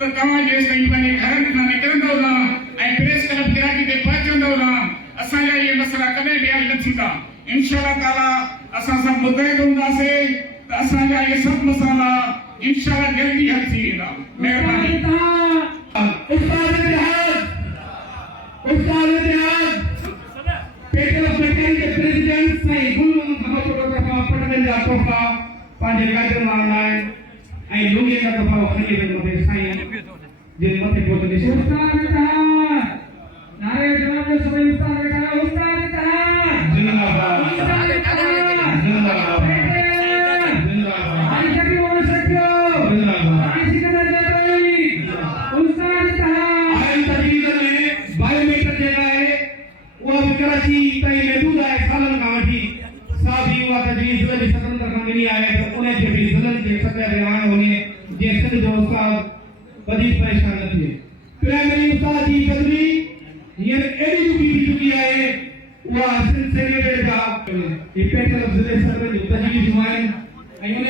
तो तव्हां जेसि ताईं पंहिंजे घरनि खां निकिरंदव न ऐं प्रेस क्लब गिराकी ते पहुचंदव न असांजा इहे मसइला कॾहिं बि हल न थींदा। इंशाअल्लाह ताला असां सभु मुतहिद हूंदासीं त असांजा इहे सभु मसइला इंशाअल्लाह जल्दी हल थी वेंदा। महिरबानी। प्रेसिडेंट साईं गुल जा तोहफ़ा पंहिंजे गॾु मांगलाए ऐं लुंगे जा तोहफ़ा खणी वेंदो साईं जे मथे पहुचंदे नारे जवाब जो सभई उस्ताद बेटा उस्ताद जिंदाबाद जिंदाबाद जिंदाबाद आई जगी बोल सकियो जिंदाबाद आई सिकंदर जातई उस्ताद आई तकरीर में बायोमीटर जेका है वो कराची ताईं महदूद आहे सालनि खां वठी साहब युवा तजवीज़ ज़िले जी स्वतंत्र खां मिली आहे त उन खे बि ज़िलनि जे सतह ते आणणो वञे जीअं सिंध जो उस्ताद वधीक परेशान न थिए। प्राइमरी उस्ताद जी बदली हींअर एॾी थी चुकी आहे उहा सिंध सेक्रेटरी जा ही पेटल ज़िले सदर जी तजवीज़ूं आहिनि ऐं उन